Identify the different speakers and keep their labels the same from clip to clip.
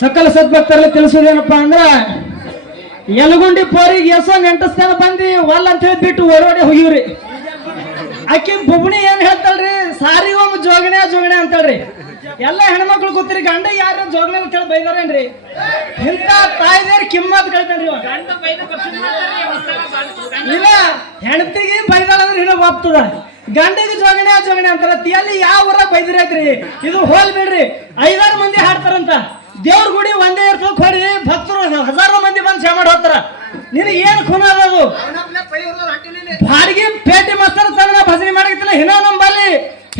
Speaker 1: ಸಕಲ ಸದ್ಭಕ್ತರಲ್ಲಿ ತಿಳಿಸೋದೇನಪ್ಪ ಅಂದ್ರೆ ಯಲಗುಂಡಿ ಪೋರಿಗೆ ಎಸೋ ನೆಂಟಸ್ತಾನ ಬಂದಿ ವಲ್ ಅಂತ ಹೇಳಿ ಬಿಟ್ಟು ಓಡೋಡಿ ಹೋಗಿವ್ರಿ. ಆಕಿ ಬುಬ್ಣಿ ಏನ್ ಹೇಳ್ತಾಳ್ರಿ? ಸಾರಿ ಒಮ್ಮೆ ಜೋಗಣೆ ಜೋಗಣೆ ಅಂತಳ್ರಿ. ಎಲ್ಲ ಹೆಣ್ಮಕ್ಳು ಗೊತ್ತಿರಿ ಗಂಡ ಯಾರ ಜೋಗಣೆ ಅಂತ ಹೇಳಿ ಬೈದಾರೇನ್ರಿ? ಇಂತ ತಾಯಿದೇರ್ ಕಿಮ್ಮತ್ ಕಳ್ತಾನ್ರಿ ಇಲ್ಲ ಹೆಂಡತಿಗೆ ಬೈದಾಳಂದ್ರೆ ಇನ್ನೂ ಒಪ್ತದ. ಗಂಡಿಗೆ ಜೋಗಣೆ ಜೋಗಣೆ ಅಂತಾರ ತಿಯಲ್ಲಿ ಯಾವ ಊರ ಬೈದಿರೈತ್ರಿ ಇದು ಹೋಲ್ ಬಿಡ್ರಿ. ಐದಾರು ಮಂದಿ ಹಾಡ್ತಾರಂತ. ದೇವ್ರ ಗುಡಿ ಒಂದೇ ಇರ್ತದ ಕೊಡಿ ಭಕ್ತರು ಹಜಾರು ಮಂದಿ ಬಂದು ಮಾಡಿ ಹೋಗ್ತಾರ. ನಿನಗೆ ಏನ್ ಖುನ ಅದದು ಬಾಡಿಗೆ ಪೇಟಿ ಮಸ್ತರ ತಂದ ಭಜನೆ ಮಾಡಕ್ತಿಲ್ಲ ಹಿನ ನಂಬಲ್ಲಿ,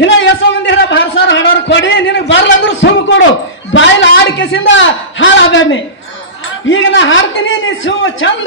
Speaker 1: ಹಿನ ಎಷ್ಟೋ ಮಂದಿ ಹಿಡ ಭಾರ ಸಾವಿರ ಹಾಡೋರು ಕೊಡಿ, ನಿನಗೆ ಬರ್ಲಂದ್ರು ಸುಮ್ ಕೊಡು. ಬಾಯಿಲ್ ಹಾಡ್ ಕೆಸಿಂದ ಹಾಳಾದ ಈಗ ನಾ ಹಾಡ್ತೀನಿ, ನೀ ಸುಮ್ ಚಂದ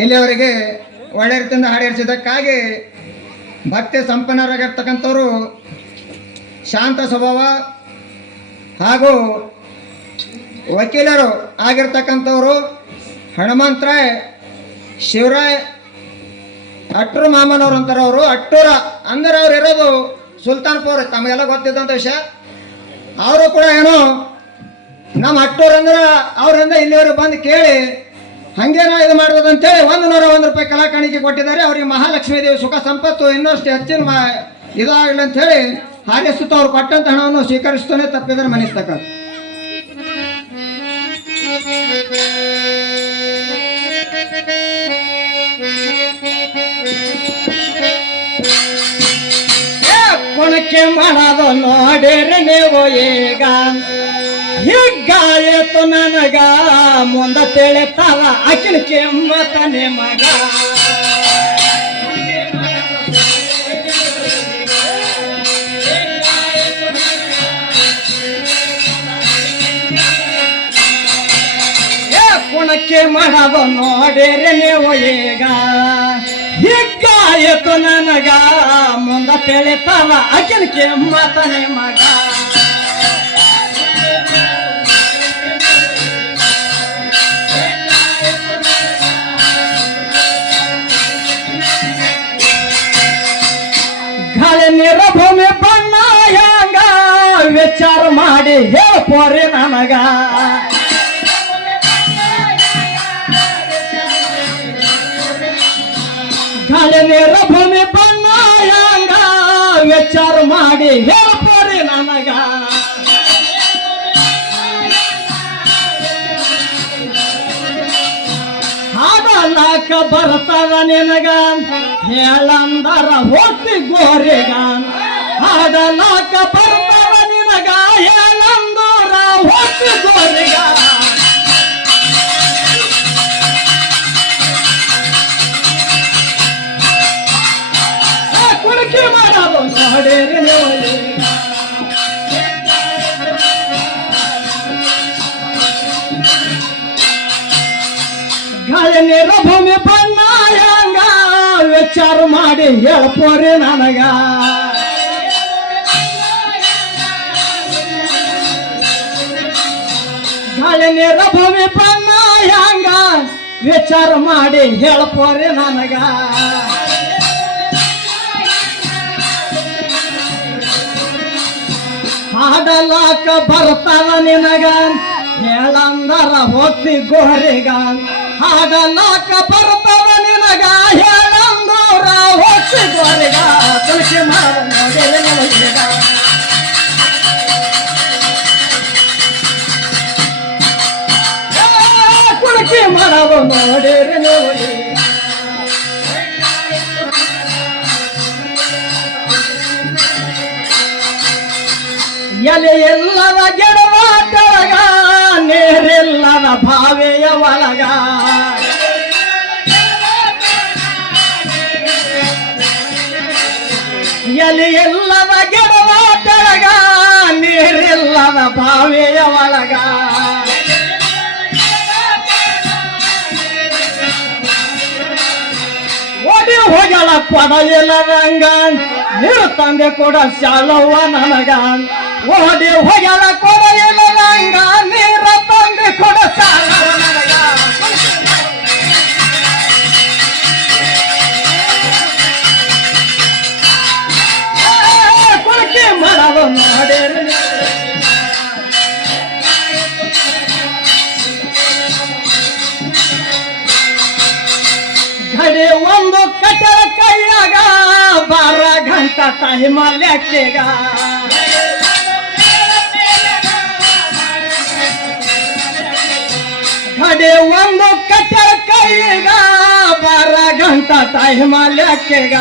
Speaker 2: ಇಲ್ಲಿಯವರೆಗೆ ಒಳ್ಳೆ ರೀತಿಯಿಂದ ಹಾಡಿರಿಸಿದ್ದಕ್ಕಾಗಿ ಭಕ್ತಿ ಸಂಪನ್ನರಾಗಿರ್ತಕ್ಕಂಥವ್ರು ಶಾಂತ ಸ್ವಭಾವ ಹಾಗೂ ವಕೀಲರು ಆಗಿರ್ತಕ್ಕಂಥವ್ರು ಹನುಮಂತರಾಯ್ ಶಿವರಾಯ್, ಅಟ್ರು ಮಾಮನವ್ರು ಅಂತಾರೆ ಅವರು ಅಟ್ಟೂರ ಅಂದ್ರೆ ಅವ್ರು ಇರೋದು ಸುಲ್ತಾನ್ಪುರ, ತಮಗೆಲ್ಲ ಗೊತ್ತಿದ್ದಂಥ ವಿಷಯ. ಅವರು ಕೂಡ ಏನೋ ನಮ್ಮ ಅಟ್ಟೂರು ಅಂದ್ರೆ ಅವರಿಂದ ಇಲ್ಲಿವರು ಬಂದು ಕೇಳಿ ಹಂಗೇನೋ ಇದು ಮಾಡ್ಬೋದು ಅಂತೇಳಿ ಒಂದು ನೂರ ಒಂದು ರೂಪಾಯಿ ಕಲಾ ಕಾಣಿಕೆ ಕೊಟ್ಟಿದ್ದಾರೆ. ಅವರಿಗೆ ಮಹಾಲಕ್ಷ್ಮೀ ದೇವಿ ಸುಖ ಸಂಪತ್ತು ಇನ್ನಷ್ಟು ಹೆಚ್ಚಿನ ಮಾ ಇದಾಗಲಿ ಅಂತ ಹೇಳಿ ಹಾರಿಸುತ್ತ ಅವ್ರು ಕೊಟ್ಟಂತ ಹಣವನ್ನು ಸ್ವೀಕರಿಸ್ತಾನೆ ತಪ್ಪಿದ್ರೆ ಮನಿಸ್ತಕ್ಕ
Speaker 1: ಕೊಣಕ್ಕೆ ಮಾಡೋದು ನೋಡಿರಿ ನೀವು ಈಗ. ಹೀಗಾಯಿತು ನನಗ ಮುಂದ ತಿಳಿತಾವ ಅಕಿನ ಕೆಮ್ಮತನೆ ಮಗ. ಕುಣಕ್ಕೆ ಮಾಡೋದು ನೋಡಿರಿ ನೀವು ಈಗ. ಹಿಗ್ಗಾಯತು ನನಗ ಮುಂದ ತಿಳಿತಾವ ಅಕಿನ ಕೆಮ್ಮತನೆ ನಿಮಗ ಬಣ್ಣ ಹ್ಯಾಂಗ ವಿಚಾರ ಮಾಡಿ ಹೇಳ್ಪೋರಿ ನನಗ. ಗಾಳಿ ನೀರ ಭೂಮಿ ಬಣ್ಣ ಹ್ಯಾಂಗ ವಿಚಾರ ಮಾಡಿ ಹೇಳ್ಪೋರಿ ನನಗ. ಬರ್ತದ ನಿನಗ. ಹೇಳಂದರ ಹೊತ್ತಿ ಗೋರಿಗ ಹಾಡಲಾಕ ಬರ್ತದ ನಿನಗ ಹೇಳಂದರ ಹೊತ್ತಿ ಗೋರಿಗ ಆ ಕುಣಕಿ ಮಾಡೋದು ನೋಡಿರಿ ನೀವು ಈಗ. ಗಾಳಿ ನೀರ ಭೂಮಿ ಬಣ್ಣ ಹ್ಯಾಂಗ ವಿಚಾರ ಮಾಡಿ ಹೇಳ್ಪೋರಿ ನನಗ ನೀರ ಬಣ್ಣ ಹ್ಯಾಂಗ? ವಿಚಾರ ಮಾಡಿ ಹೇಳ್ಪೋರಿ ನನಗ. ಹಾಡಲಾಕ ಬರ್ತಾನ ನಿನಗ? ಹೇಳಂದರ ಹೊತ್ತಿ ಗೋರಿಗ. ಹಾಡಲಾಕ ಬರ್ತಾವ ನಿನಗ? ಹೇಳಂದರ ಹೊತ್ತಿ ಗೋರಿಗ. ತುಳಸಿ ಮಾಡ ಮಾಡದು ನೋಡಿರಿ ನೀವು ಈಗ. ಎಲೆ ಎಲ್ಲದ ಗಿಡವ ನೀರಿಲ್ಲದ ಬಾವಿಯ ಒಳಗ ಕೊಡ ಇಲ್ಲದಂಗ ನೀರು ತಂದೆ ಕೊಡ ಶಾಲವ್ವ ನನಗ ಓಡಿ ಹೋಗ್ಯಾಳ ಕೊಡ ಇಲ್ಲದಂಗ ನೀರ ತಂದೆ ಕೊಡ ಶಾಲವ್ವ ನನಗ ಕೊಳಕೆ ಮರವ ಮಾಡಿರಿ ಘಡಿ ಒಂದು ಕಟ್ಟರ ಕೈಯಾಗ, ಬಾರ ಗಂಟ ಟೈಮ ಲೆಕ್ಕೆಗ. ಬಡಿ ಒಂದು ಕಟ್ಟಡ ಕೈಯಾಗ, ಬಾರ ಗಂಟ ಟೈಮ ಲೆಕ್ಕೆಗ.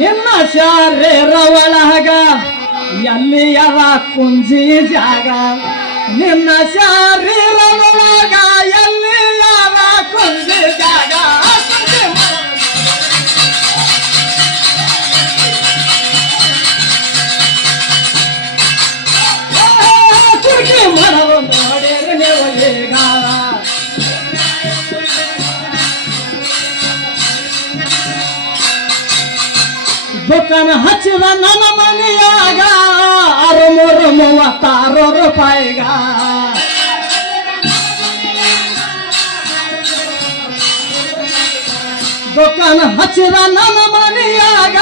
Speaker 1: ನಿಮ್ಮ ಶಾರೀರ ಒಳಗ ಎಲ್ಲಿ ಯಾವ ಕುಂಜಿ ಜಾಗ. ನಿನ್ನ ಶಾರೀರದೊಳಗ ಎಲ್ಲಿ ಯರ ಕುಂದಿದಾಗ ಕುರ್ಕಿ ಹಚ್ಚಿದ ನನ್ನ ಮನೆಯಾಗ ಆರು ಮೂರು ಮೂವತ್ತಾರು ರೂಪಾಯಿಗ ದುಕಾನ ಹಚ್ಚಿದ ನನ್ನ ಮನೆಯಾಗ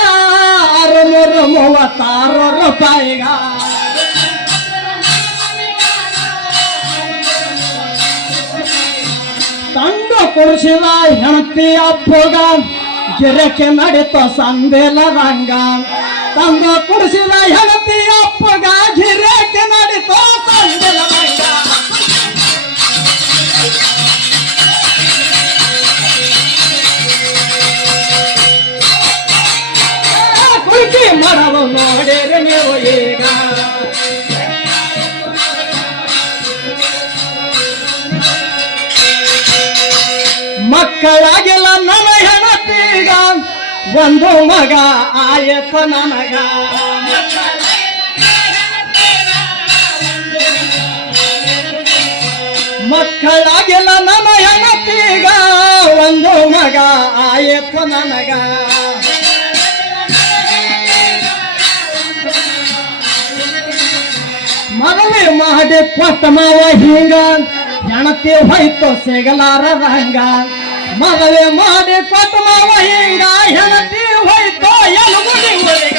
Speaker 1: ಆರು ಮೂರು ಮೂವತ್ತಾರು ರೂಪಾಯಿಗ ತಂದು ಕುಡಿಸಿದ ಹೆಣತಿ ಅಪ್ಪಗ ಗಿರಕೆ ನಡೀತ ಸಂದೇಲ ರಂಗ ತಂದು ಕುಡಿಸಿದ ಹೆಣತಿ ಅಪ್ಪಗ ಮಕ್ಕಳಾಗಿಲ್ಲ ನನ್ನ ಹೆಣತೀಗ. ಒಂದು ಮಗ ಆಯತ ನನಗ. ಮಕ್ಕಳಾಗಿಲ್ಲ ನನ್ನ ಹೆಣತೀಗ. ಒಂದು ಮಗ ಆಯತ ನನಗ. ಮದುವೆ ಮಾಡಿ ಕೊಟ್ಟ ಮಾವ ಹಿಂಗ. ಹೆಣತಿ ಹೋಯ್ತು ಸಿಗಲಾರದಂಗ ಮದುವೆ ಮಾಡಿ ಮಾವ ಹಿಂಗ ಹೆಣತಿ ಹೋಯ್ತೋ ಎಲುಗುಡಿ ಊರಿಗ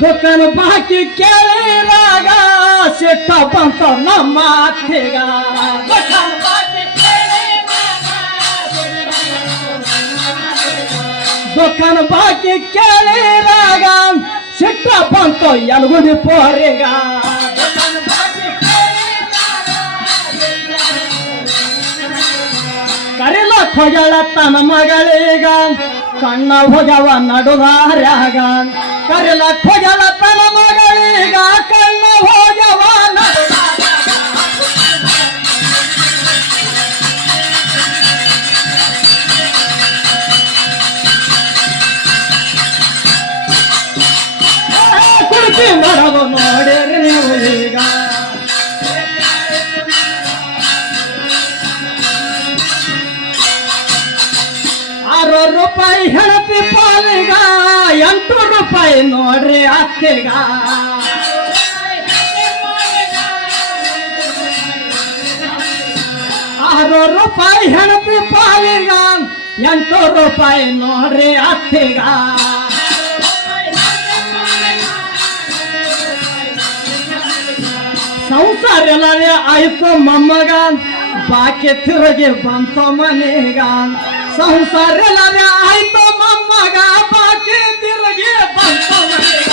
Speaker 1: ದುಕಾನ ಬಾಕಿ ಕೇಳಿರಾಗ ಸಿಟ್ಟ ಬಂತ ನಮ್ಮ ಅತ್ತೆಗ. ದುಕಾನ ಬಾಕಿ ಕೇಳಿದಾಗ ಸಿಟ್ಟ ಬಂತು ಎಲ್ಗುಡಿ ಪೋರಿಗ. ಕರಿಲಕ್ ಹೋಗ್ಯಾಳ ತನ್ನ ಮಗಳೀಗ, ಕಣ್ಣ ಹೋಗ್ಯಾವ ನಡುದಾರ್ಯಾಗ ಕರಿಲಕ್ ಹೋಗ್ಯಾಳ ತನ್ನ ಮಗಳೀಗ, ಕಣ್ಣ ಕುರ್ಚಿ ಮರವು ನೀವು ಈಗ ಆರು ರೂಪಾಯಿ ಹೆಣತಿ ಪಾಲಿಗ ಎಂಟು ರೂಪಾಯಿ ನೋಡ್ರಿ ಅತ್ತೆಗ ಆರು ರೂಪಾಯಿ ಹೆಣತಿ ಪಾಲಿಗ, ಎಂಟು ರೂಪಾಯಿ ನೋಡ್ರಿ ಅತ್ತೆಗ. ಸಂಸಾರ ಎಲ್ಲರೇ ಆಯ್ತು ಮೊಮ್ಮಗ ಬಾಕಿ ತಿರುಗಿ ಬಂತು ಮನೆಗ ಸಂಸಾರ ಎಲ್ಲರೇ ಆಯ್ತು ಮೊಮ್ಮಗ ಬಾಕಿ ತಿರುಗಿ ಬಂತು ಮನೆಗ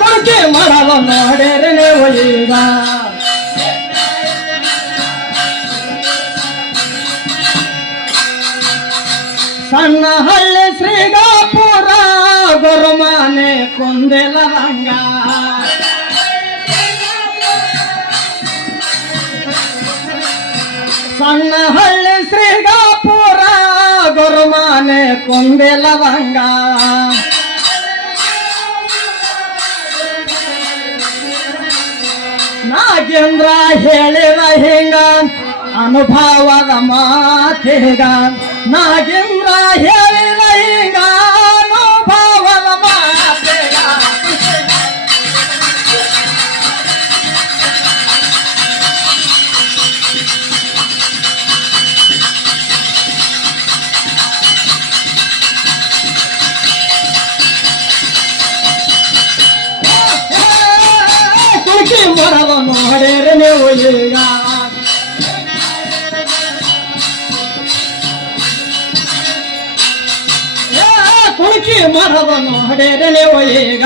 Speaker 1: ಕೊಡುಗೆ ಮಾಡಲು ನೋಡಿರಿ ಹಳ್ಳಿ ಶ್ರೀಗಾಪುರ, ಗೊರಮಾನೆ ಕೊಂದೆಲರಂಗ ಸಣ್ಣ ಹಳ್ಳಿ ಶ್ರೀಗಾಪುರ, ಗೊರಮಾನೆ ಕೊಂದೆಲವಂಗ ನಾಗೇಂದ್ರ ಹೇಳಿದ ಹಿಂಗ, ಅನುಭವದ ಮಾತಿಗ. ನಾಗೇಂದ್ರ ಹೇಳಿದ ಕುಳಿತಿ ಮರವನ್ನು ನೋಡಿರೆ ನೀವು ಈಗ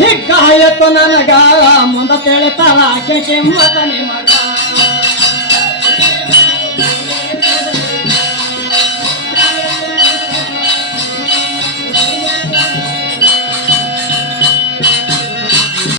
Speaker 1: ಹಿಗ್ಗಾಯತ್ತು ನನಗ ಮುಂದ ತಿಳಿತಾಳ ಕೆಮ್ಮತ ನಿಮಗ